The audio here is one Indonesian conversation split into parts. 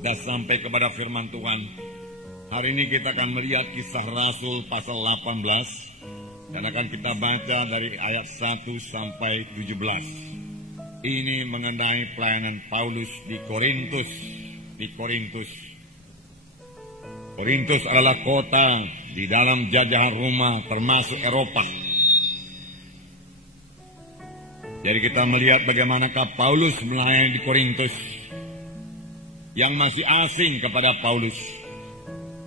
Kita sampai kepada firman Tuhan. Hari ini kita akan melihat Kisah Rasul pasal 18 dan akan kita baca dari ayat 1 sampai 17. Ini mengenai pelayanan Paulus di Korintus. Korintus adalah kota di dalam jajahan Roma termasuk Eropa. Jadi kita melihat bagaimanakah Paulus melayani di Korintus yang masih asing kepada Paulus.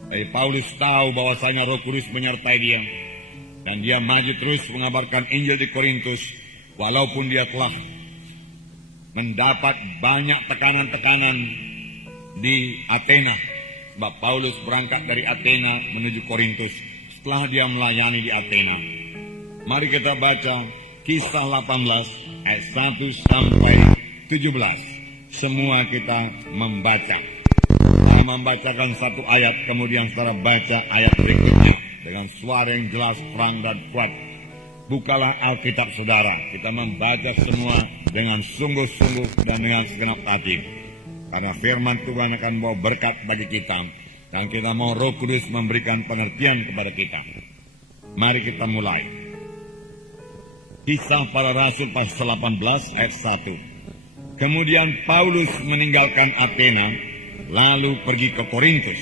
Jadi Paulus tahu bahwasanya Roh Kudus menyertai dia dan dia maju terus mengabarkan Injil di Korintus walaupun dia telah mendapat banyak tekanan-tekanan di Athena. Sebab Paulus berangkat dari Athena menuju Korintus setelah dia melayani di Athena. Mari kita baca Kisah 18 ayat 1 sampai 17. Semua kita membaca. Saya membacakan satu ayat, kemudian saudara baca ayat berikutnya dengan suara yang jelas, terang dan kuat. Bukalah Alkitab saudara. Kita membaca semua dengan sungguh-sungguh dan dengan segenap hati. Karena firman Tuhan akan membawa berkat bagi kita. Dan kita mau Roh Kudus memberikan pengertian kepada kita. Mari kita mulai. Kisah Para Rasul pasal 18 ayat 1. Kemudian Paulus meninggalkan Athena, lalu pergi ke Korintus.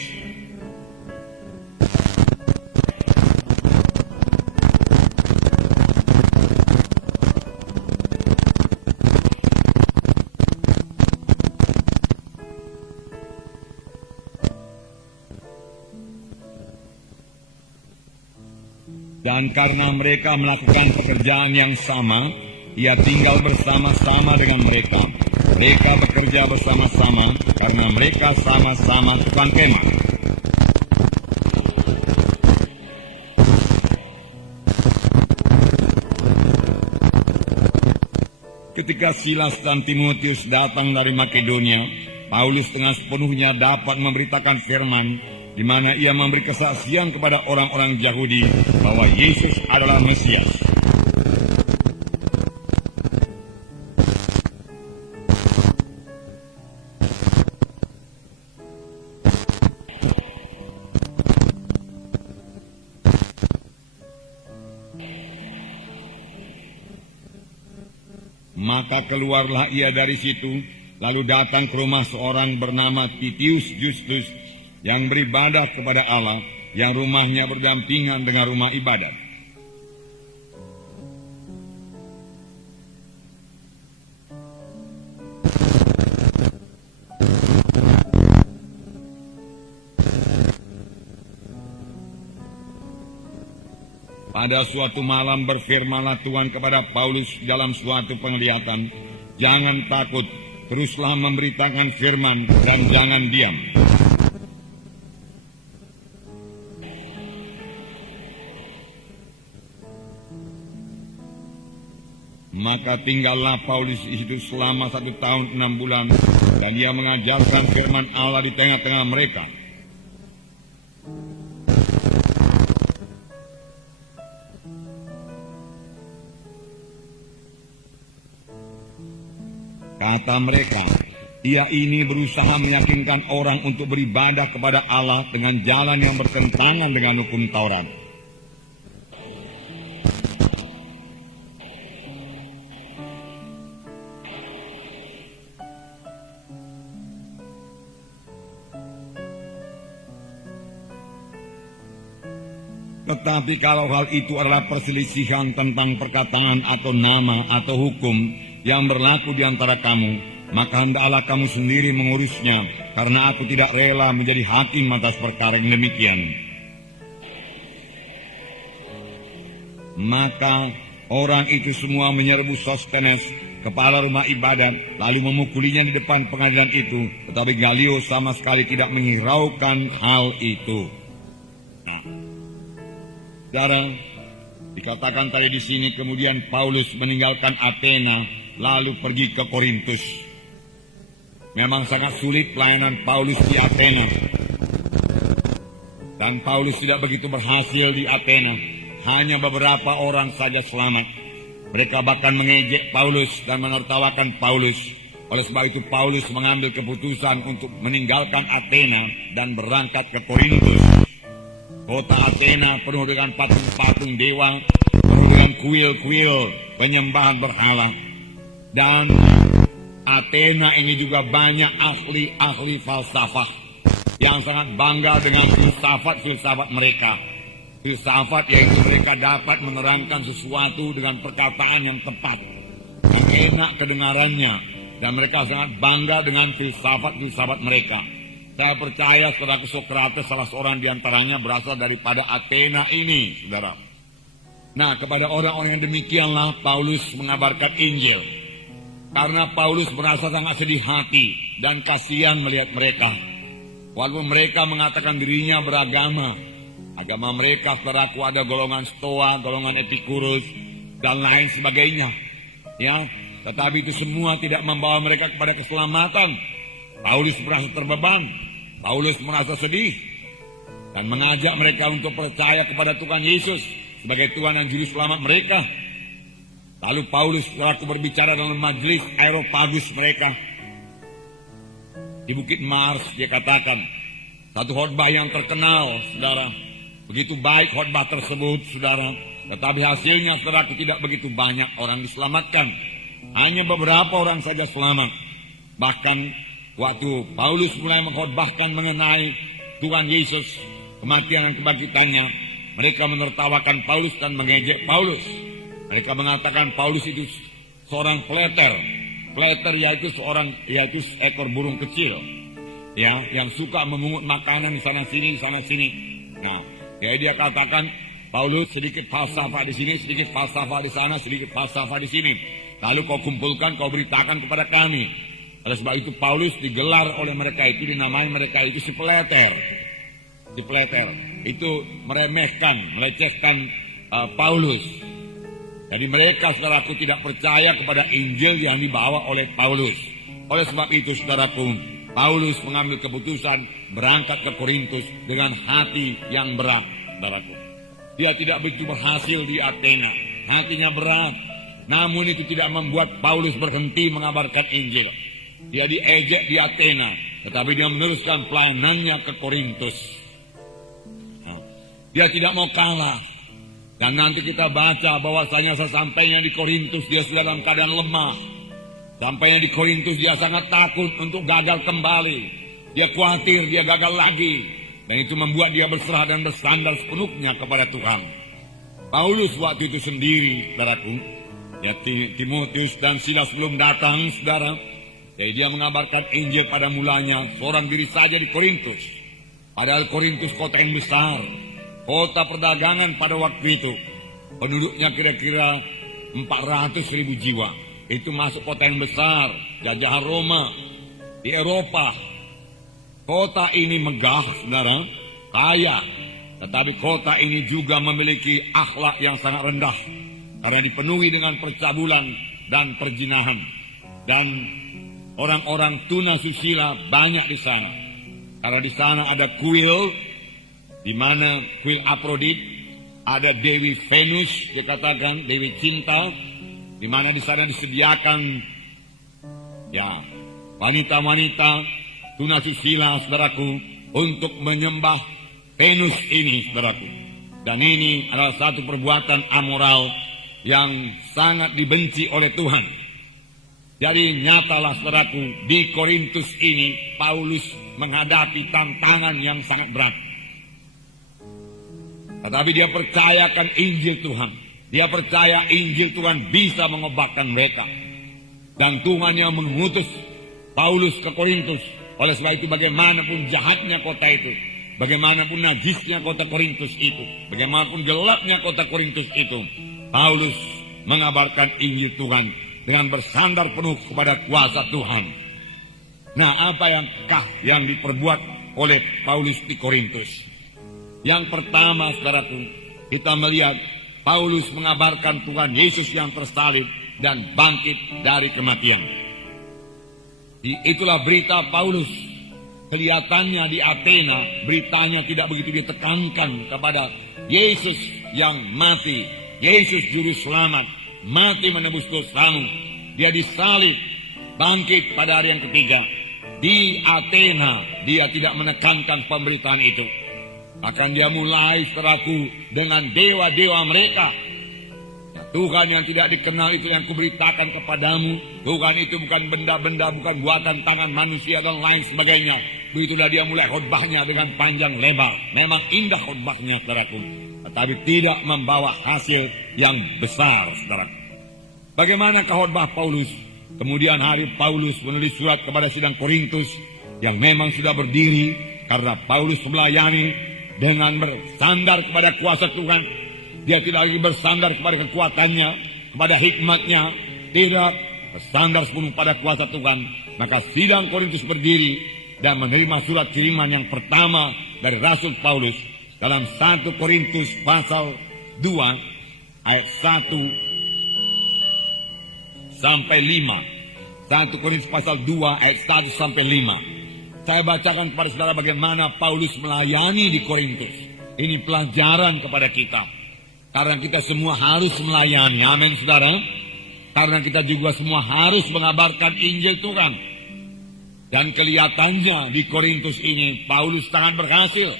Dan karena mereka melakukan pekerjaan yang sama, ia tinggal bersama-sama dengan mereka. Mereka bekerja bersama-sama karena mereka sama-sama tukang kemah. Ketika Silas dan Timotius datang dari Makedonia, Paulus dengan sepenuhnya dapat memberitakan firman, di mana ia memberi kesaksian kepada orang-orang Yahudi bahwa Yesus adalah Mesias. Maka keluarlah ia dari situ, lalu datang ke rumah seorang bernama Titius Justus, yang beribadah kepada Allah, yang rumahnya berdampingan dengan rumah ibadat. Pada suatu malam berfirmanlah Tuhan kepada Paulus dalam suatu penglihatan, "Jangan takut, teruslah memberitakan firman dan jangan diam." Maka tinggallah Paulus di situ selama 1 tahun 6 bulan, dan ia mengajarkan firman Allah di tengah-tengah mereka. Kata mereka, ia ini berusaha meyakinkan orang untuk beribadah kepada Allah dengan jalan yang bertentangan dengan hukum Taurat. Tetapi kalau hal itu adalah perselisihan tentang perkataan atau nama atau hukum yang berlaku di antara kamu, maka hendaklah kamu sendiri mengurusnya, karena aku tidak rela menjadi hakim atas perkara yang demikian. Maka orang itu semua menyerbu Sostenes, kepala rumah ibadat, lalu memukulinya di depan pengadilan itu, tetapi Galio sama sekali tidak menghiraukan hal itu. Saudara, dikatakan tadi di sini kemudian Paulus meninggalkan Athena lalu pergi ke Korintus. Memang sangat sulit pelayanan Paulus di Athena. Dan Paulus tidak begitu berhasil di Athena. Hanya beberapa orang saja selamat. Mereka bahkan mengejek Paulus dan menertawakan Paulus. Oleh sebab itu Paulus mengambil keputusan untuk meninggalkan Athena dan berangkat ke Korintus. Kota Athena penuh dengan patung-patung dewa, penuh dengan kuil-kuil penyembahan berhala. Dan Athena ini juga banyak ahli-ahli falsafah yang sangat bangga dengan filsafat-filsafat mereka. Filsafat yaitu mereka dapat menerangkan sesuatu dengan perkataan yang tepat, yang enak kedengarannya, dan mereka sangat bangga dengan filsafat-filsafat mereka. Saya percaya saudara Sokrates salah seorang diantaranya berasal daripada Athena ini, saudara. Nah, kepada orang-orang yang demikianlah Paulus mengabarkan Injil. Karena Paulus merasa sangat sedih hati dan kasihan melihat mereka. Walaupun mereka mengatakan dirinya beragama, agama mereka saudaraku ada golongan Stoa, golongan Epikurus, dan lain sebagainya. Ya, tetapi itu semua tidak membawa mereka kepada keselamatan. Paulus merasa terbeban, Paulus merasa sedih, dan mengajak mereka untuk percaya kepada Tuhan Yesus sebagai Tuhan dan Juru Selamat mereka. Lalu Paulus selaku berbicara dalam majelis Areopagus mereka di Bukit Mars. Dia katakan satu khotbah yang terkenal, saudara. Begitu baik khotbah tersebut, saudara, tetapi hasilnya, saudara, tidak begitu banyak orang diselamatkan. Hanya beberapa orang saja selamat. Bahkan waktu Paulus mulai mengkhotbahkan mengenai Tuhan Yesus, kematian dan kebangkitannya, mereka menertawakan Paulus dan mengejek Paulus. Mereka mengatakan Paulus itu seorang pleter. Pleter yaitu seekor burung kecil, ya, yang suka memungut makanan di sana sini, sana sini. Nah, jadi dia katakan Paulus sedikit falsafah di sini, sedikit falsafah di sana, sedikit falsafah di sini. Lalu kau kumpulkan, kau beritakan kepada kami. Oleh sebab itu Paulus digelar oleh mereka itu, dinamai mereka itu si pleter. Si pleter itu meremehkan, melecehkan Paulus. Jadi mereka, saudaraku, tidak percaya kepada Injil yang dibawa oleh Paulus. Oleh sebab itu, saudaraku, Paulus mengambil keputusan berangkat ke Korintus dengan hati yang berat, saudaraku. Dia tidak begitu berhasil di Athena, hatinya berat. Namun itu tidak membuat Paulus berhenti mengabarkan Injil. Dia diejek di Athena, tetapi dia meneruskan pelayanannya ke Korintus. Nah, dia tidak mau kalah. Dan nanti kita baca bahwasanya sesampainya di Korintus dia sudah dalam keadaan lemah. Sampainya di Korintus dia sangat takut untuk gagal kembali. Dia khawatir dia gagal lagi. Dan itu membuat dia berserah dan bersandar sepenuhnya kepada Tuhan. Paulus waktu itu sendiri, saudaraku, ya, Timotius dan Silas belum datang, saudara. Jadi dia mengabarkan Injil pada mulanya seorang diri saja di Korintus. Padahal Korintus kota yang besar, kota perdagangan pada waktu itu. Penduduknya kira-kira 400.000 jiwa. Itu masuk kota yang besar, jajahan Roma di Eropa. Kota ini megah, saudara, kaya. Tetapi kota ini juga memiliki akhlak yang sangat rendah. Karena dipenuhi dengan percabulan dan perzinahan. Dan orang-orang tunasusila banyak di sana. Karena di sana ada kuil, di mana kuil Afrodit, ada Dewi Venus, dikatakan Dewi Cinta, di mana di sana disediakan, ya, wanita-wanita tunasusila, saudaraku, untuk menyembah Venus ini, saudaraku. Dan ini adalah satu perbuatan amoral yang sangat dibenci oleh Tuhan. Jadi nyatalah, saudaraku, di Korintus ini Paulus menghadapi tantangan yang sangat berat. Tetapi dia percayakan Injil Tuhan. Dia percaya Injil Tuhan bisa mengobatkan mereka. Dan Tuhan yang mengutus Paulus ke Korintus. Oleh sebab itu bagaimanapun jahatnya kota itu, bagaimanapun najisnya kota Korintus itu, bagaimanapun gelapnya kota Korintus itu, Paulus mengabarkan Injil Tuhan dengan bersandar penuh kepada kuasa Tuhan. Nah, apa yang diperbuat oleh Paulus di Korintus? Yang pertama, saudaraku, kita melihat Paulus mengabarkan Tuhan Yesus yang tersalib dan bangkit dari kematian. Itulah berita Paulus. Kelihatannya di Athena, beritanya tidak begitu ditekankan kepada Yesus yang mati, Yesus Juru Selamat, mati menebus dosamu. Dia disalib, bangkit pada hari yang ketiga. Di Athena dia tidak menekankan pemberitaan itu. Akan dia mulai, saudaraku, dengan dewa-dewa mereka. Ya, Tuhan yang tidak dikenal itu yang kuberitakan kepadamu. Tuhan itu bukan benda-benda, bukan buatan tangan manusia dan lain sebagainya. Begitulah dia mulai khotbahnya dengan panjang lebar. Memang indah khotbahnya, saudaraku, tetapi tidak membawa hasil yang besar, saudaraku. Bagaimana khotbah Paulus? Kemudian hari Paulus menulis surat kepada sidang Korintus yang memang sudah berdiri karena Paulus melayani dengan bersandar kepada kuasa Tuhan. Dia tidak lagi bersandar kepada kekuatannya, kepada hikmatnya, tidak bersandar sepenuh pada kuasa Tuhan. Maka sidang Korintus berdiri dan menerima surat kiriman yang pertama dari Rasul Paulus dalam 1 Korintus pasal 2 ayat 1 sampai 5. 1 Korintus pasal 2 ayat 1 sampai 5. Saya bacakan kepada saudara bagaimana Paulus melayani di Korintus. Ini pelajaran kepada kita. Karena kita semua harus melayani. Amin, saudara. Karena kita juga semua harus mengabarkan Injil Tuhan. Dan kelihatannya di Korintus ini Paulus sangat berhasil.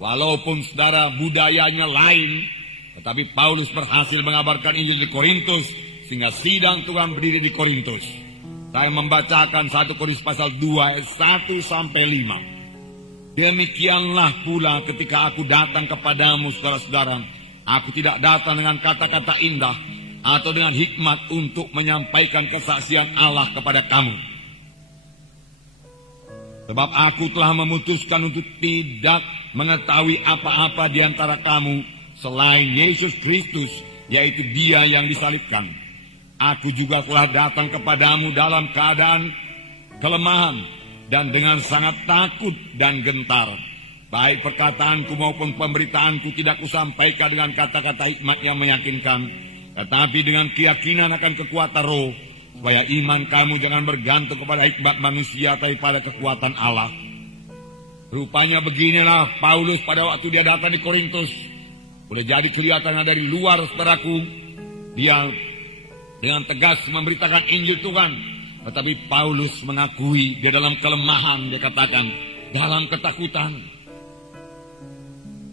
Walaupun saudara budayanya lain, tetapi Paulus berhasil mengabarkan Injil di Korintus, sehingga sidang Tuhan berdiri di Korintus. Saya membacakan 1 Korintus pasal 2 ayat 1 sampai 5. Demikianlah pula ketika aku datang kepadamu, saudara-saudara, aku tidak datang dengan kata-kata indah atau dengan hikmat untuk menyampaikan kesaksian Allah kepada kamu. Sebab aku telah memutuskan untuk tidak mengetahui apa-apa di antara kamu selain Yesus Kristus, yaitu Dia yang disalibkan. Aku juga telah datang kepadamu dalam keadaan kelemahan dan dengan sangat takut dan gentar. Baik perkataanku maupun pemberitaanku tidak kusampaikan dengan kata-kata hikmat yang meyakinkan, tetapi dengan keyakinan akan kekuatan roh, supaya iman kamu jangan bergantung kepada hikmat manusia, tapi pada kekuatan Allah. Rupanya beginilah Paulus pada waktu dia datang di Korintus. Boleh jadi kelihatannya dari luar, saudaraku, dia dengan tegas memberitakan Injil Tuhan. Tetapi Paulus mengakui dia dalam kelemahan, dia katakan, dalam ketakutan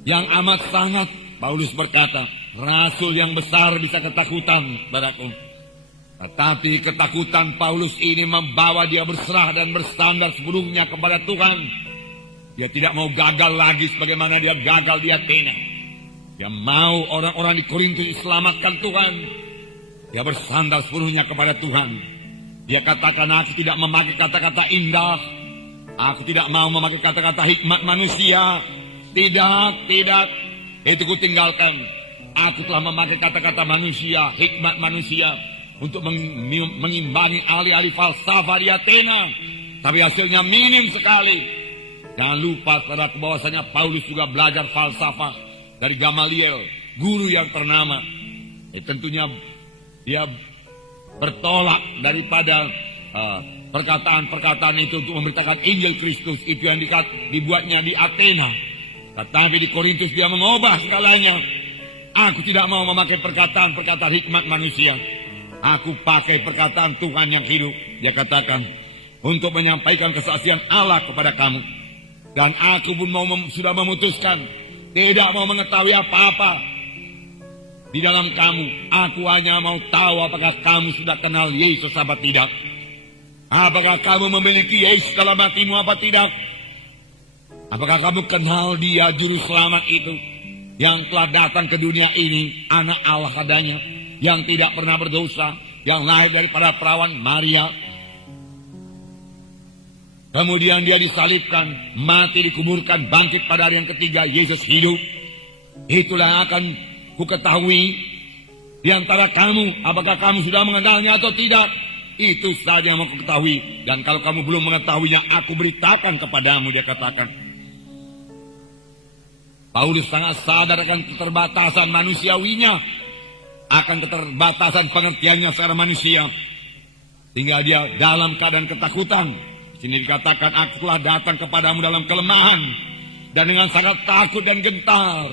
yang amat sangat. Paulus berkata, rasul yang besar bisa ketakutan, saudaraku. Tetapi ketakutan Paulus ini membawa dia berserah dan bersandar sepenuhnya kepada Tuhan. Dia tidak mau gagal lagi sebagaimana dia gagal di Athena. Dia mau orang-orang di Korintus diselamatkan Tuhan. Dia bersandar sepenuhnya kepada Tuhan. Dia katakan, aku tidak memakai kata-kata indah. Aku tidak mau memakai kata-kata hikmat manusia. Tidak. Itu kutinggalkan. Aku telah memakai kata-kata manusia, hikmat manusia, untuk mengimbangi ahli-ahli falsafah di Athena. Tapi hasilnya minim sekali. Jangan lupa saudara, bahwasanya Paulus juga belajar falsafah dari Gamaliel, guru yang ternama. Tentunya dia bertolak daripada perkataan-perkataan itu untuk memberitakan Injil Kristus. Itu yang dibuatnya di Athena. Tetapi di Korintus dia mengubah segalanya. Aku tidak mau memakai perkataan-perkataan hikmat manusia. Aku pakai perkataan Tuhan yang hidup. Dia katakan, untuk menyampaikan kesaksian Allah kepada kamu. Dan aku pun sudah memutuskan tidak mau mengetahui apa-apa di dalam kamu. Aku hanya mau tahu apakah kamu sudah kenal Yesus apa tidak. Apakah kamu memiliki Yesus dalam hatimu apa tidak. Apakah kamu kenal Dia Juru Selamat itu yang telah datang ke dunia ini, anak Allah adanya, yang tidak pernah berdosa, yang lahir daripada perawan Maria. Kemudian dia disalibkan, mati, dikuburkan, bangkit pada hari yang ketiga, Yesus hidup. Itulah yang akan kuketahui di antara kamu, apakah kamu sudah mengenalnya atau tidak. Itu saja yang mau kuketahui. Dan kalau kamu belum mengetahuinya, aku beritakan kepadamu, dia katakan. Paulus sangat sadar akan keterbatasan manusiawinya, akan keterbatasan pengertiannya secara manusia, sehingga dia dalam keadaan ketakutan. Sini dikatakan, aku telah datang kepadamu dalam kelemahan dan dengan sangat takut dan gentar.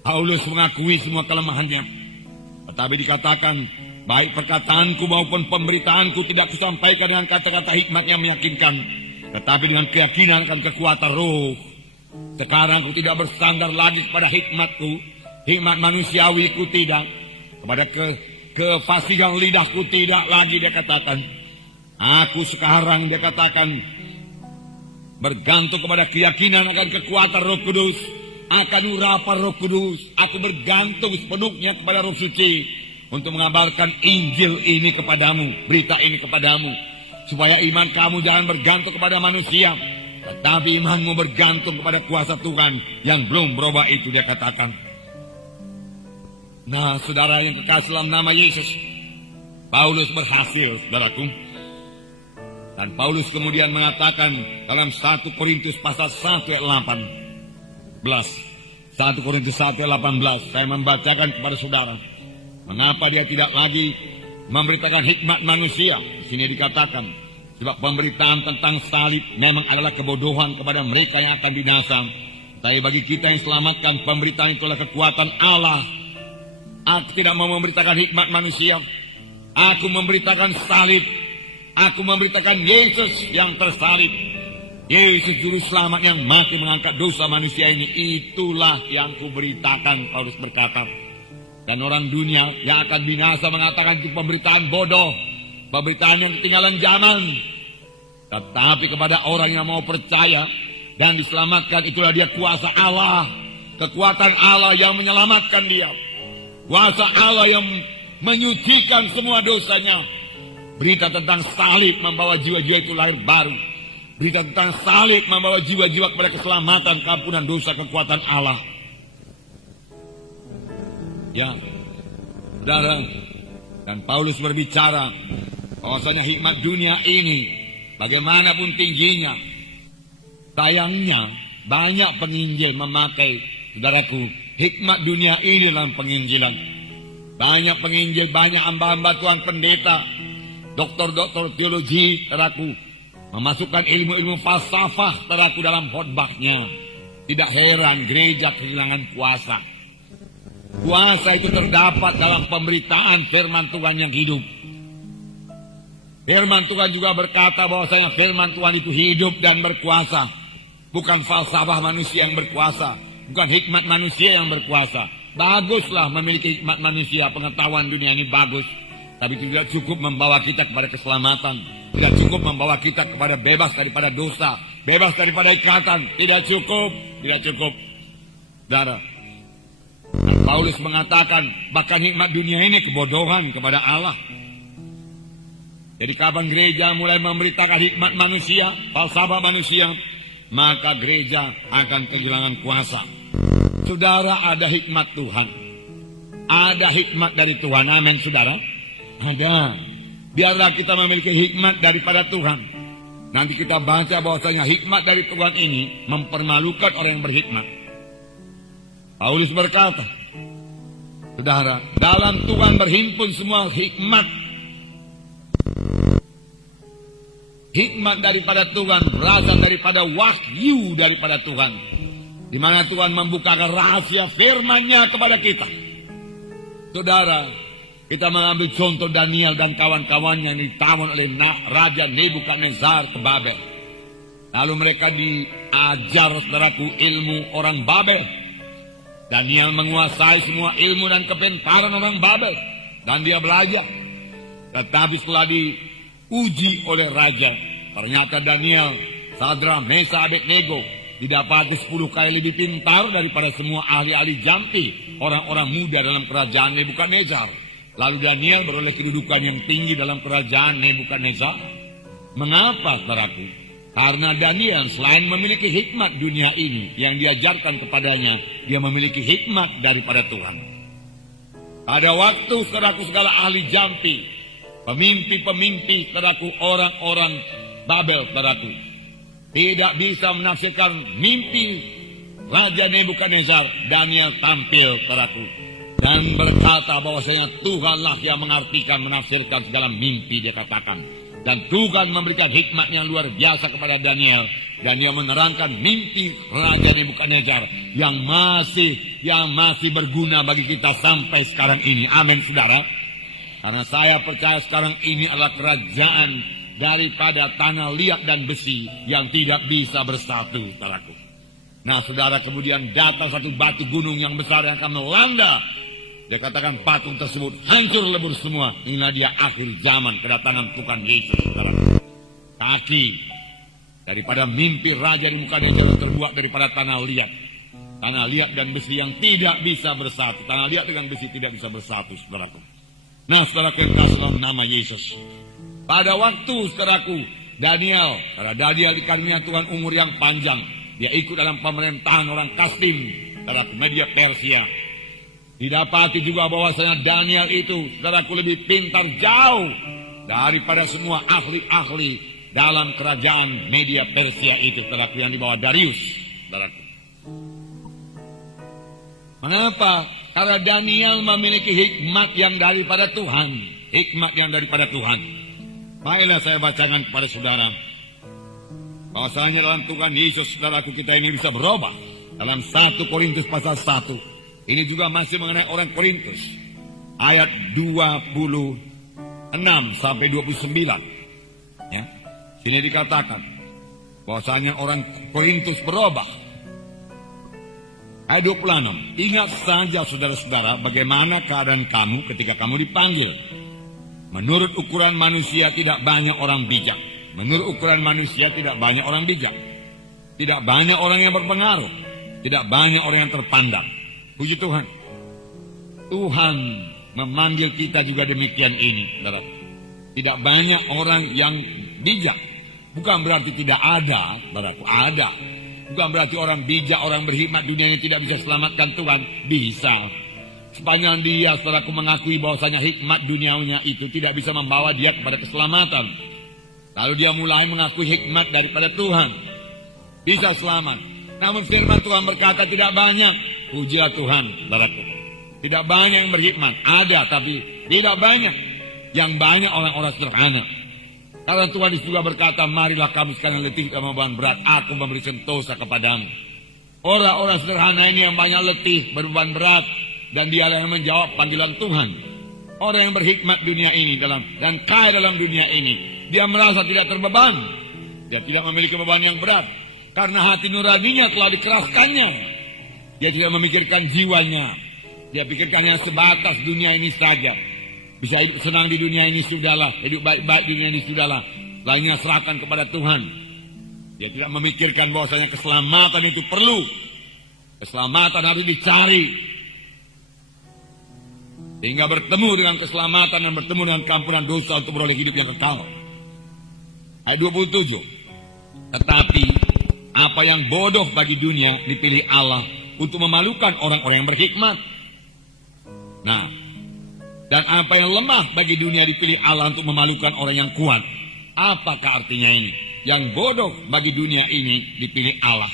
Paulus mengakui semua kelemahannya, tetapi dikatakan Baik perkataanku maupun pemberitaanku tidak kusampaikan dengan kata-kata hikmat yang meyakinkan, tetapi dengan keyakinan akan kekuatan roh. Sekarang ku tidak bersandar lagi kepada hikmatku, hikmat manusiawiku tidak, kepada kefasihan lidahku tidak lagi, dia katakan. Aku sekarang, dia katakan, bergantung kepada keyakinan akan kekuatan Roh Kudus, akan urapan Roh Kudus. Aku bergantung sepenuhnya kepada Roh Suci untuk mengabarkan Injil ini kepadamu, berita ini kepadamu, supaya iman kamu jangan bergantung kepada manusia, tetapi imanmu bergantung kepada kuasa Tuhan yang belum berubah itu, dia katakan. Nah, saudara yang kekasih dalam nama Yesus, Paulus berhasil, saudaraku. Dan Paulus kemudian mengatakan dalam 1 Korintus pasal 1 ayat 18. 1 Korintus 1 ayat 18, saya membacakan kepada saudara. Mengapa dia tidak lagi memberitakan hikmat manusia? Di sini dikatakan, sebab pemberitaan tentang salib memang adalah kebodohan kepada mereka yang akan binasa. Tapi bagi kita yang selamatkan, pemberitaan itu adalah kekuatan Allah. Aku tidak mau memberitakan hikmat manusia. Aku memberitakan salib. Aku memberitakan Yesus yang tersalib. Yesus juru selamat yang mati mengangkat dosa manusia ini. Itulah yang kuberitakan, Paulus berkata. Dan orang dunia yang akan binasa mengatakan itu pemberitaan bodoh, pemberitaan yang ketinggalan zaman. Tetapi kepada orang yang mau percaya dan diselamatkan, itulah dia kuasa Allah, kekuatan Allah yang menyelamatkan dia, kuasa Allah yang menyucikan semua dosanya. Berita tentang salib membawa jiwa-jiwa itu lahir baru. Berita tentang salib membawa jiwa-jiwa kepada keselamatan, keampunan dosa, kekuatan Allah. Ya, saudara, dan Paulus berbicara bahwasanya hikmat dunia ini, bagaimanapun tingginya, sayangnya banyak penginjil memakai, saudaraku, hikmat dunia ini dalam penginjilan. Banyak penginjil, banyak hamba-hamba Tuhan pendeta, doktor-doktor teologi, saudaraku, memasukkan ilmu-ilmu falsafah, saudaraku, dalam khotbahnya. Tidak heran gereja kehilangan kuasa. Kuasa itu terdapat dalam pemberitaan firman Tuhan yang hidup. Firman Tuhan juga berkata bahwasanya firman Tuhan itu hidup dan berkuasa. Bukan falsafah manusia yang berkuasa, bukan hikmat manusia yang berkuasa. Baguslah memiliki hikmat manusia, pengetahuan dunia ini bagus. Tapi itu tidak cukup membawa kita kepada keselamatan. Tidak cukup membawa kita kepada bebas daripada dosa, bebas daripada ikatan. Tidak cukup, tidak cukup. Saudara, dan Paulus mengatakan bahkan hikmat dunia ini kebodohan kepada Allah. Jadi kapan gereja mulai memberitakan hikmat manusia, falsafah manusia, maka gereja akan kehilangan kuasa. Saudara, ada hikmat Tuhan, ada hikmat dari Tuhan. Amin, saudara. Ada. Biarlah kita memiliki hikmat daripada Tuhan. Nanti kita baca bahwasanya hikmat dari Tuhan ini mempermalukan orang yang berhikmat. Paulus berkata, saudara, dalam Tuhan berhimpun semua hikmat. Hikmat daripada Tuhan berasal daripada wahyu daripada Tuhan, di mana Tuhan membukakan rahasia firman-Nya kepada kita. Saudara, kita mengambil contoh Daniel dan kawan-kawannya yang ditawan oleh Raja Nebukadnezar ke Babel. Lalu mereka diajar, saudaraku, ilmu orang Babel. Daniel menguasai semua ilmu dan kepintaran orang Babel, dan dia belajar. Tetapi setelah diuji oleh raja, ternyata Daniel, Sadra, Mesa, Abednego didapati 10 kali lebih pintar daripada semua ahli-ahli jampi, orang-orang muda dalam kerajaan Nebukadnezar. Lalu Daniel beroleh kedudukan yang tinggi dalam kerajaan Nebukadnezar. Mengapa, saudaraku? Karena Daniel selain memiliki hikmat dunia ini yang diajarkan kepadanya, dia memiliki hikmat daripada Tuhan. Pada waktu, saudaraku, segala ahli jampi, pemimpi-pemimpi, saudaraku, orang-orang Babel, saudaraku, tidak bisa menafsirkan mimpi Raja Nebukadnezar, Daniel tampil, saudaraku, dan berkata bahwasanya Tuhanlah yang mengartikan, menafsirkan segala mimpi, dia katakan. Dan Tuhan memberikan hikmat yang luar biasa kepada Daniel. Dan dia menerangkan mimpi Raja Nebukadnezar yang masih berguna bagi kita sampai sekarang ini. Amin, saudara. Karena saya percaya sekarang ini adalah kerajaan daripada tanah liat dan besi yang tidak bisa bersatu, saudaraku. Nah, saudara, kemudian datang satu batu gunung yang besar yang akan melanda. Dia katakan patung tersebut hancur lebur semua. Inilah dia akhir zaman, kedatangan Tuhan Yesus, saudaraku. Kaki daripada mimpi raja di muka dunia terbuat daripada tanah liat. Tanah liat dan besi yang tidak bisa bersatu. Tanah liat dengan besi tidak bisa bersatu, saudaraku. Nah, saudara kita dalam nama Yesus. Pada waktu, saudaraku, Daniel, karena Daniel dikaruniai Tuhan umur yang panjang, dia ikut dalam pemerintahan orang Kasdim, saudaraku, media Persia. Didapati juga bahwasanya Daniel itu, saudaraku, lebih pintar jauh daripada semua ahli-ahli dalam kerajaan media Persia itu, saudaraku, yang dibawa Darius, saudaraku. Mengapa? Karena Daniel memiliki hikmat yang daripada Tuhan. Hikmat yang daripada Tuhan. Marilah saya bacakan kepada saudara. Bahwasanya dalam Tuhan Yesus, saudaraku, kita ini bisa berubah. Dalam 1 Korintus pasal 1. Ini juga masih mengenai orang Korintus. Ayat 26 sampai 29. Ya. Sini dikatakan. Bahwasanya orang Korintus berubah. Ayat 26. Ingat saja saudara-saudara bagaimana keadaan kamu ketika kamu dipanggil. Menurut ukuran manusia tidak banyak orang bijak. Menurut ukuran manusia tidak banyak orang bijak. Tidak banyak orang yang berpengaruh. Tidak banyak orang yang terpandang. Puji Tuhan. Tuhan memanggil kita juga demikian ini, saudara. Tidak banyak orang yang bijak. Bukan berarti tidak ada, saudaraku, ada. Bukan berarti orang bijak, orang berhikmat dunia ini tidak bisa selamatkan Tuhan. Bisa. Sepanjang dia, saudaraku, mengakui bahwasanya hikmat duniawinya itu tidak bisa membawa dia kepada keselamatan. Lalu dia mulai mengakui hikmat daripada Tuhan. Bisa selamat. Namun firman Tuhan berkata tidak banyak. Pujilah Tuhan, saudaraku. Tidak banyak yang berhikmat. Ada, tapi tidak banyak. Yang banyak orang-orang sederhana. Karena Tuhan juga berkata, marilah kamu sekalian letih dan beban berat, aku memberi sentosa kepadamu. Orang-orang sederhana ini yang banyak letih, berbeban berat, dan dia yang menjawab panggilan Tuhan. Orang yang berhikmat dunia ini dan kaya dalam dunia ini, dia merasa tidak terbeban. Dia tidak memiliki beban yang berat, karena hati nuraninya telah dikeraskannya. Dia tidak memikirkan jiwanya. Dia pikirkannya sebatas dunia ini saja. Bisa hidup senang di dunia ini sudahlah. Hidup baik-baik di dunia ini sudahlah. Lainnya serahkan kepada Tuhan. Dia tidak memikirkan bahwasanya keselamatan itu perlu. Keselamatan harus dicari. Sehingga bertemu dengan keselamatan dan bertemu dengan keampunan dosa untuk beroleh hidup yang kekal. Ayat 27. Tetapi apa yang bodoh bagi dunia dipilih Allah untuk memalukan orang-orang yang berhikmat. Nah, dan apa yang lemah bagi dunia dipilih Allah untuk memalukan orang yang kuat. Apakah artinya ini? Yang bodoh bagi dunia ini dipilih Allah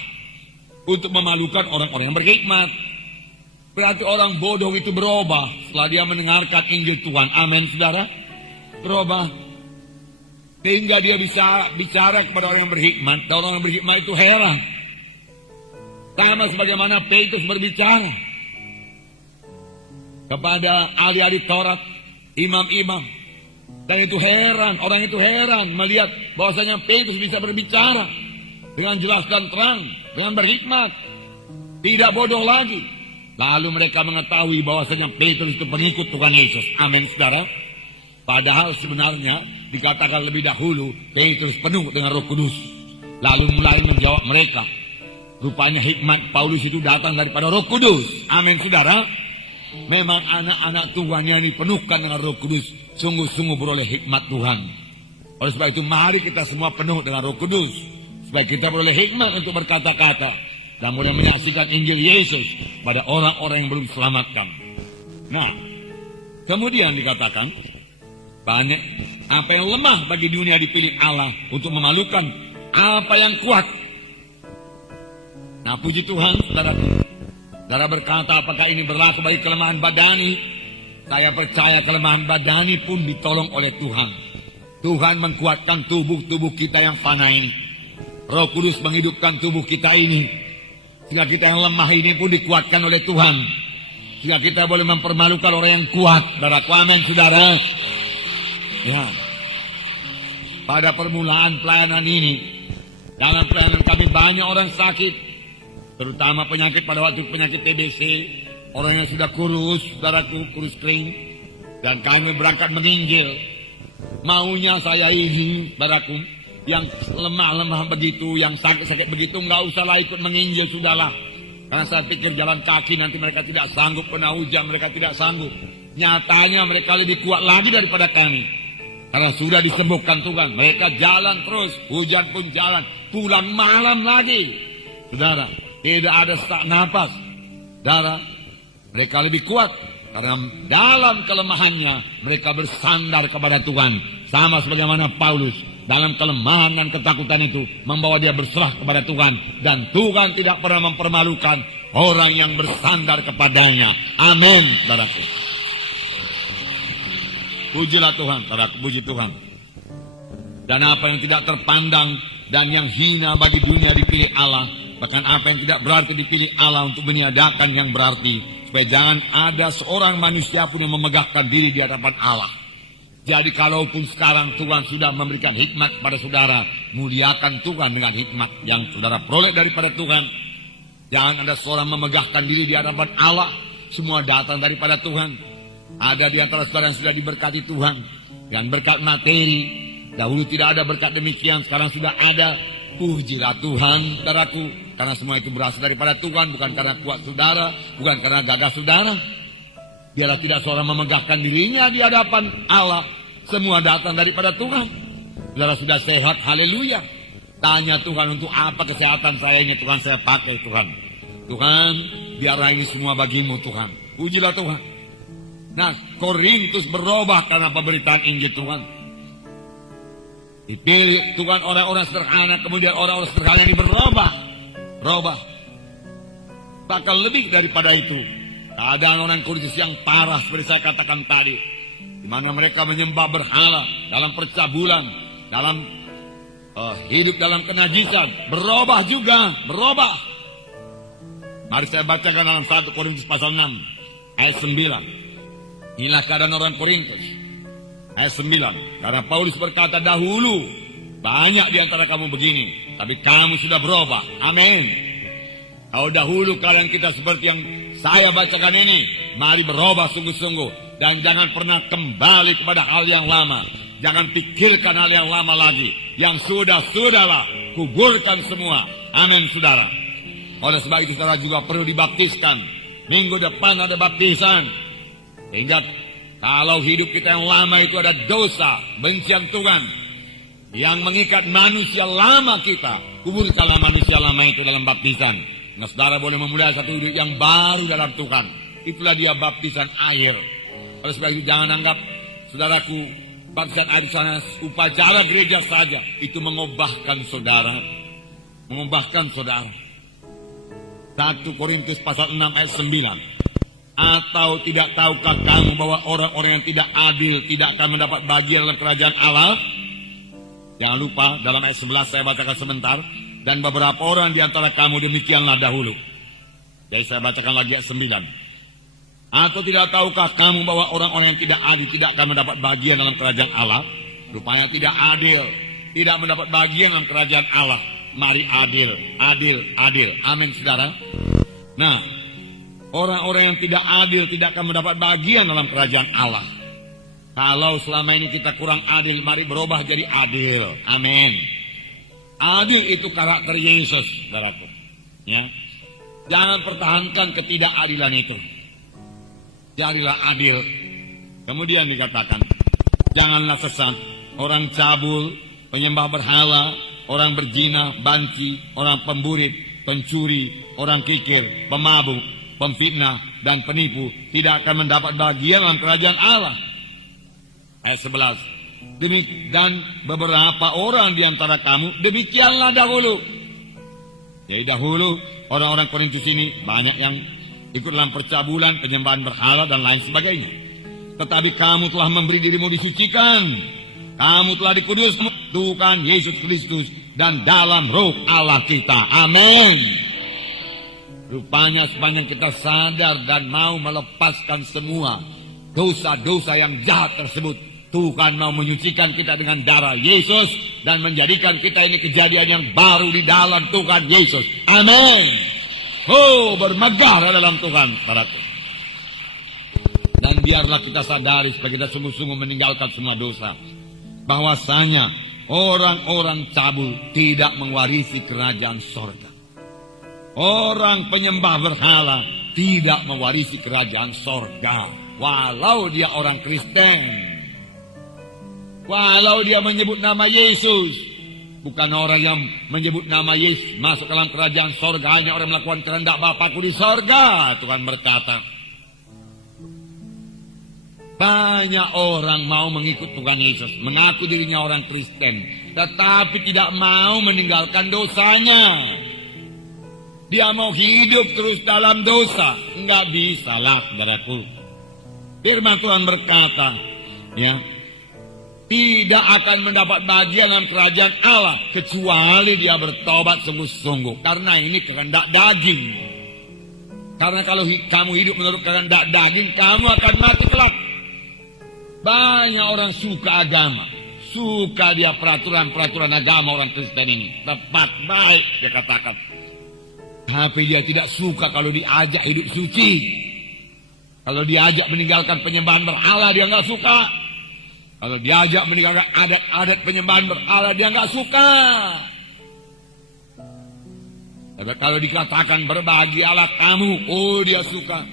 untuk memalukan orang-orang yang berhikmat. Berarti orang bodoh itu berubah setelah dia mendengarkan Injil Tuhan. Amin, saudara. Berubah. Sehingga dia bisa bicara kepada orang yang berhikmat. Dan orang yang berhikmat itu heran. Sama sebagaimana Petrus berbicara kepada ahli-ahli Taurat, imam-imam. Dan itu heran, orang itu heran melihat bahwasanya Petrus bisa berbicara dengan jelas dan terang, dengan berhikmat, tidak bodoh lagi. Lalu mereka mengetahui bahwasanya Petrus itu pengikut Tuhan Yesus. Amin, saudara. Padahal sebenarnya dikatakan lebih dahulu Petrus penuh dengan Roh Kudus. Lalu mulai menjawab mereka. Rupanya hikmat Paulus itu datang daripada Roh Kudus. Amin, saudara. Memang anak-anak Tuhan yang dipenuhkan dengan Roh Kudus sungguh-sungguh beroleh hikmat Tuhan. Oleh sebab itu mari kita semua penuh dengan Roh Kudus supaya kita beroleh hikmat untuk berkata-kata dan mulai menyaksikan Injil Yesus pada orang-orang yang belum diselamatkan. Nah, kemudian dikatakan banyak apa yang lemah bagi dunia dipilih Allah untuk memalukan apa yang kuat. Nah, puji Tuhan, saudara. Saudara berkata, apakah ini berlaku bagi kelemahan badani? Saya percaya kelemahan badani pun ditolong oleh Tuhan. Tuhan mengkuatkan tubuh-tubuh kita yang fana ini. Roh Kudus menghidupkan tubuh kita ini. Sehingga kita yang lemah ini pun dikuatkan oleh Tuhan. Sehingga kita boleh mempermalukan orang yang kuat. Saudara, amin, saudara. Ya. Pada permulaan pelayanan ini, dalam pelayanan kami banyak orang sakit, terutama penyakit pada waktu penyakit TBC, orang yang sudah kurus, saudaraku, kurus kering, dan kami berangkat menginjil. Maunya saya ini, saudaraku, yang lemah-lemah begitu, yang sakit-sakit begitu, nggak usahlah ikut menginjil, sudahlah. Karena saya pikir jalan kaki nanti mereka tidak sanggup, kena hujan mereka tidak sanggup. Nyatanya mereka lebih kuat lagi daripada kami. Karena sudah disembuhkan Tuhan, mereka jalan terus, hujan pun jalan, pulang malam lagi. Saudara, tidak ada sesak napas. Saudara, mereka lebih kuat karena dalam kelemahannya mereka bersandar kepada Tuhan. Sama sebagaimana Paulus dalam kelemahan dan ketakutan itu membawa dia berserah kepada Tuhan, dan Tuhan tidak pernah mempermalukan orang yang bersandar kepadanya. Amin, saudaraku. Pujilah Tuhan, saudaraku, puji Tuhan. Dan apa yang tidak terpandang dan yang hina bagi dunia dipilih Allah, bahkan apa yang tidak berarti dipilih Allah untuk meniadakan yang berarti, supaya jangan ada seorang manusia pun yang memegahkan diri di hadapan Allah. Jadi kalaupun sekarang Tuhan sudah memberikan hikmat pada saudara, muliakan Tuhan dengan hikmat yang saudara peroleh daripada Tuhan. Jangan ada seorang memegahkan diri di hadapan Allah. Semua datang daripada Tuhan. Ada di antara saudara yang sudah diberkati Tuhan dengan berkat materi. Dahulu tidak ada berkat demikian, sekarang sudah ada. Pujilah Tuhan, saudaraku, karena semua itu berasal daripada Tuhan, bukan karena kuat saudara, bukan karena gagah saudara. Biarlah tidak seorang memegahkan dirinya di hadapan Allah. Semua datang daripada Tuhan. Saudara sudah sehat, haleluya. Tanya Tuhan, untuk apa kesehatan saya ini? Tuhan, saya pakai Tuhan. Tuhan, biarlah ini semua bagimu Tuhan. Pujilah Tuhan. Nah, Korintus berubah karena pemberitaan Injil Tuhan. Dipilih Tuhan orang-orang sederhana, kemudian orang-orang sederhana ini berubah. Bahkan lebih daripada itu, keadaan orang Korintus yang parah seperti saya katakan tadi, di mana mereka menyembah berhala dalam percabulan, dalam hidup dalam kenajisan, berubah juga. Mari saya bacakan dalam 1 Korintus pasal 6 ayat 9. Inilah keadaan orang Korintus. Ayat 9. Karena Paulus berkata, dahulu banyak di antara kamu begini, tapi kamu sudah berubah. Amin. Kalau dahulu kalian kita seperti yang saya bacakan ini, mari berubah sungguh-sungguh. Dan jangan pernah kembali kepada hal yang lama. Jangan pikirkan hal yang lama lagi. Yang sudah-sudahlah, kuburkan semua. Amin, saudara. Oleh sebab itu saudara juga perlu dibaptiskan. Minggu depan ada baptisan. Sehingga kalau hidup kita yang lama itu ada dosa, bencian Tuhan yang mengikat manusia lama kita, kuburkanlah manusia lama itu dalam baptisan. Nah, saudara boleh memulai satu hidup yang baru dalam Tuhan. Itulah dia baptisan air. Oleh sebab itu jangan anggap, saudaraku, baptisan air sana upacara gereja saja. Itu mengubahkan saudara. 1 Korintus pasal 6 ayat 9. Atau tidak tahukah kamu bahwa orang-orang yang tidak adil tidak akan mendapat bagian dalam kerajaan Allah? Jangan lupa dalam ayat 11 saya bacakan sebentar. Dan beberapa orang di antara kamu demikianlah dahulu. Jadi saya bacakan lagi ayat 9. Atau tidak tahukah kamu bahwa orang-orang yang tidak adil tidak akan mendapat bagian dalam kerajaan Allah? Rupanya tidak adil, tidak mendapat bagian dalam kerajaan Allah. Mari adil. Amin, saudara. Nah, orang-orang yang tidak adil tidak akan mendapat bagian dalam kerajaan Allah. Kalau selama ini kita kurang adil, mari berubah jadi adil. Amin. Adil itu karakter Yesus, saudaraku. Ya. Jangan pertahankan ketidakadilan itu. Jadilah adil. Kemudian dikatakan, janganlah sesat, orang cabul, penyembah berhala, orang berzina, banci, orang pemburit, pencuri, orang kikir, pemabuk, pemfitnah dan penipu tidak akan mendapat bagian dalam kerajaan Allah. Ayat 11. Dan beberapa orang di antara kamu demikianlah dahulu. Jadi dahulu orang-orang Korintus ini banyak yang ikut dalam percabulan, penyembahan berhala dan lain sebagainya. Tetapi kamu telah memberi dirimu disucikan. Kamu telah dikuduskan Tuhan Yesus Kristus dan dalam roh Allah kita. Amin. Rupanya sepanjang kita sadar dan mau melepaskan semua dosa-dosa yang jahat tersebut, Tuhan mau menyucikan kita dengan darah Yesus dan menjadikan kita ini kejadian yang baru di dalam Tuhan Yesus. Amin. Oh, bermegah dalam Tuhan, saudaraku. Dan biarlah kita sadari supaya kita sungguh-sungguh meninggalkan semua dosa. Bahwasanya orang-orang cabul tidak mewarisi kerajaan sorga. Orang penyembah berhala tidak mewarisi kerajaan sorga. Walau dia orang Kristen. Walau dia menyebut nama Yesus. Bukan orang yang menyebut nama Yesus masuk dalam kerajaan sorga. Hanya orang melakukan kehendak Bapakku di sorga. Tuhan berkata. Banyak orang mau mengikut Tuhan Yesus. Mengaku dirinya orang Kristen. Tetapi tidak mau meninggalkan dosanya. Dia mau hidup terus dalam dosa. Enggak bisa lah, saudaraku. Firman Tuhan berkata, ya, tidak akan mendapat bagian dalam kerajaan Allah kecuali dia bertobat sungguh-sungguh. Karena ini kehendak daging. Karena kalau kamu hidup menurut kehendak daging, kamu akan mati kelak. Banyak orang suka agama, suka dia peraturan-peraturan agama orang Kristen ini. Tepat, baik dia katakan. Tapi dia tidak suka kalau diajak hidup suci. Kalau diajak meninggalkan penyembahan berhala, dia nggak suka. Kalau diajak meninggalkan adat-adat penyembahan berhala, dia nggak suka. Tapi kalau dikatakan berbahagialah kamu, oh dia suka.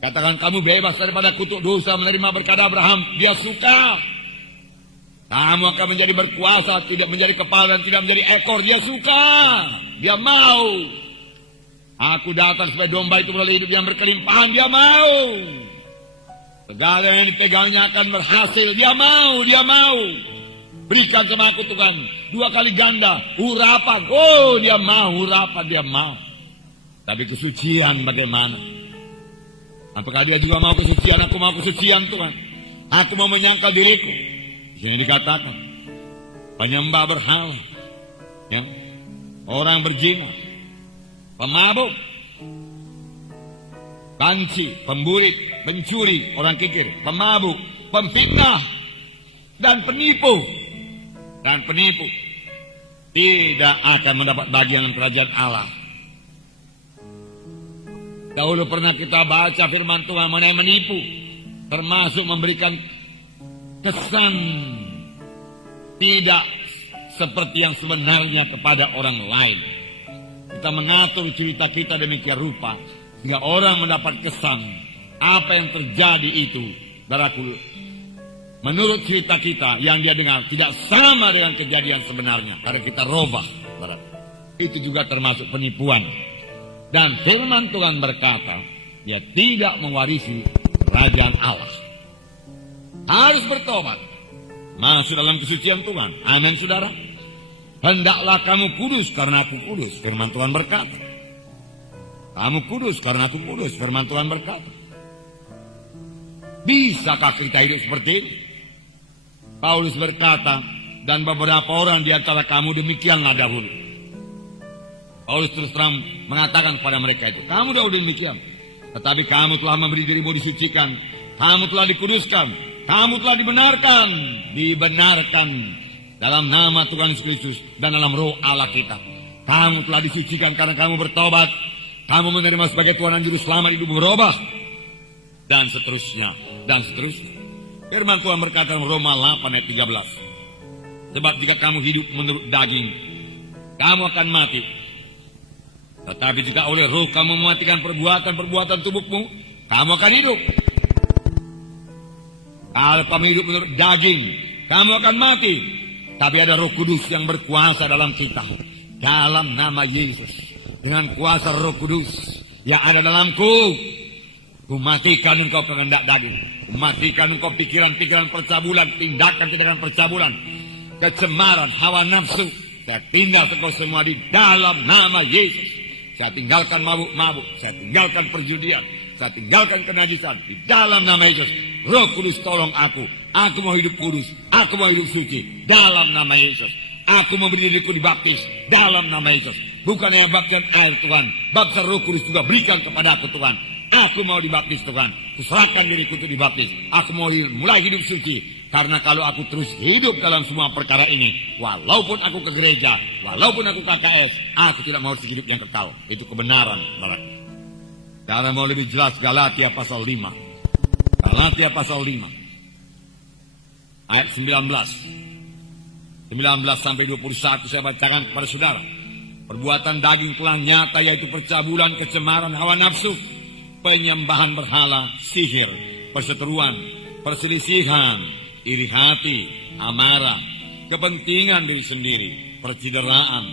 Katakan kamu bebas daripada kutuk dosa menerima berkat Abraham, dia suka. Kamu akan menjadi berkuasa, tidak menjadi kepala dan tidak menjadi ekor, dia suka. Dia mau. Aku datang supaya domba itu melalui hidup yang berkelimpahan, dia mau. Segala yang dipegangnya akan berhasil, dia mau, dia mau. Berikan sama aku Tuhan, 2 kali ganda, urapan, oh dia mau, urapan, dia mau. Tapi kesucian bagaimana? Apakah dia juga mau kesucian? Aku mau kesucian Tuhan. Aku mau menyangkal diriku. Yang dikatakan, penyembah berhala, ya, orang berzina, pemabuk, banci, pemburit, pencuri, orang kikir, pemabuk, pemfitnah, dan penipu. Dan penipu tidak akan mendapat bagian dalam kerajaan Allah. Dahulu pernah kita baca firman Tuhan mengenai menipu, termasuk memberikan kesan tidak seperti yang sebenarnya kepada orang lain. Kita mengatur cerita kita demikian rupa sehingga orang mendapat kesan apa yang terjadi itu, saudaraku, menurut cerita kita yang dia dengar tidak sama dengan kejadian sebenarnya. Karena kita robah, saudaraku. Itu juga termasuk penipuan. Dan firman Tuhan berkata, dia tidak mewarisi kerajaan Allah. Harus bertobat, masuk dalam kesucian Tuhan. Amin, saudara. Hendaklah kamu kudus karena aku kudus, firman Tuhan berkata. Kamu kudus karena aku kudus, firman Tuhan berkata. Bisakah kita hidup seperti ini? Paulus berkata, dan beberapa orang di antara kamu demikianlah dahulu. Paulus terus terang mengatakan kepada mereka itu, kamu dahulu demikian. Tetapi kamu telah memberi dirimu disucikan, kamu telah dikuduskan, kamu telah dibenarkan dalam nama Tuhan Yesus Kristus dan dalam roh Allah kita. Kamu telah disucikan karena kamu bertobat, kamu menerima sebagai Tuhan dan Juru Selamat hidup berubah, dan seterusnya, dan seterusnya. Firman Tuhan berkata dalam Roma 8 ayat 13. Sebab jika kamu hidup menurut daging, kamu akan mati. Tetapi jika oleh roh kamu mematikan perbuatan tubuhmu, kamu akan hidup. Kalau kamu hidup menurut daging, kamu akan mati. Tapi ada Roh Kudus yang berkuasa dalam kita. Dalam nama Yesus. Dengan kuasa Roh Kudus yang ada dalamku, ku matikan engkau kehendak daging. Ku matikan engkau pikiran-pikiran percabulan, tindakan-tindakan percabulan, kecemaran, hawa nafsu. Saya tinggal engkau semua di dalam nama Yesus. Saya tinggalkan mabuk-mabuk, saya tinggalkan perjudian, saya tinggalkan kenajisan di dalam nama Yesus. Roh Kudus tolong aku mau hidup kudus, aku mau hidup suci dalam nama Yesus. Aku mau berdiriku dibaptis dalam nama Yesus. Bukan hanya baptisan air Tuhan, baptisan Roh Kudus juga berikan kepada aku Tuhan. Aku mau dibaptis Tuhan. Kuserahkan diriku untuk dibaptis. Aku mau mulai hidup suci. Karena kalau aku terus hidup dalam semua perkara ini, walaupun aku ke gereja, walaupun aku KKS, aku tidak mau hidup yang kekal. Itu kebenaran, saudara. Karena mau lebih jelas, Galatia pasal 5. Galatia pasal 5. Ayat 19 sampai 21 saya bacakan kepada saudara. Perbuatan daging telah nyata, yaitu percabulan, kecemaran, hawa nafsu, penyembahan berhala, sihir, perseteruan, perselisihan, iri hati, amarah, kepentingan diri sendiri, percideraan,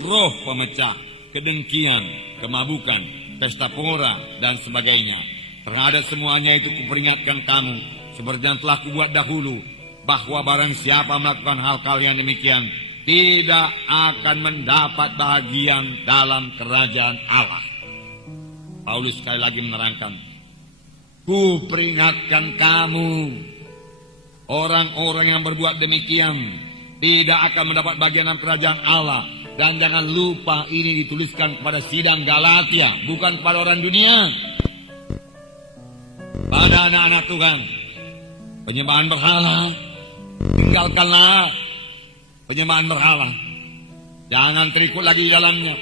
roh pemecah, kedengkian, kemabukan, pesta pora, dan sebagainya. Terhadap semuanya itu kuperingatkan kamu, seperti yang telah kubuat dahulu, bahwa barang siapa melakukan hal-hal yang demikian, tidak akan mendapat bagian dalam kerajaan Allah. Paulus sekali lagi menerangkan, kuperingatkan kamu, orang-orang yang berbuat demikian tidak akan mendapat bagian dalam kerajaan Allah. Dan jangan lupa, ini dituliskan kepada sidang Galatia, bukan kepada orang dunia. Pada anak-anak Tuhan, penyembahan berhala, tinggalkanlah penyembahan berhala. Jangan terikut lagi di dalamnya.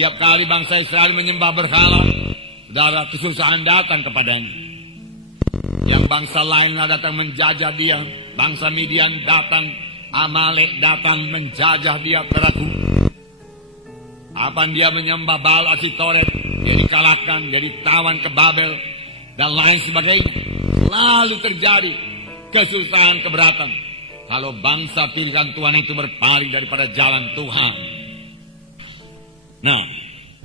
Tiap kali bangsa Israel menyembah berhala, saudara, kesusahan datang kepadanya. Yang bangsa lainlah datang menjajah dia. Bangsa Midian datang, Amalek datang menjajah dia, saudaraku. Apabila dia menyembah Baal Asitoret, dia dikalahkan, dia ditawan ke Babel, dan lain sebagainya. Lalu terjadi kesusahan, keberatan kalau bangsa pilihan Tuhan itu berpaling daripada jalan Tuhan. Nah,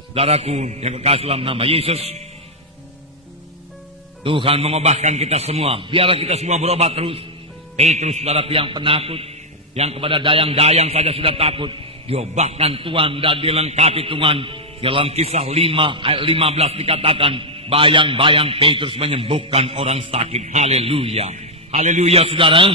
saudaraku yang kekasih dalam nama Yesus, Tuhan mengubahkan kita semua. Biarlah kita semua berubah terus. Petrus, saudaraku yang penakut, yang kepada dayang-dayang saja sudah takut, diubahkan Tuhan dan dilengkapi Tuhan. Dalam Kisah 5 ayat 15 dikatakan, bayang-bayang Petrus menyembuhkan orang sakit. Haleluya. Haleluya, saudara.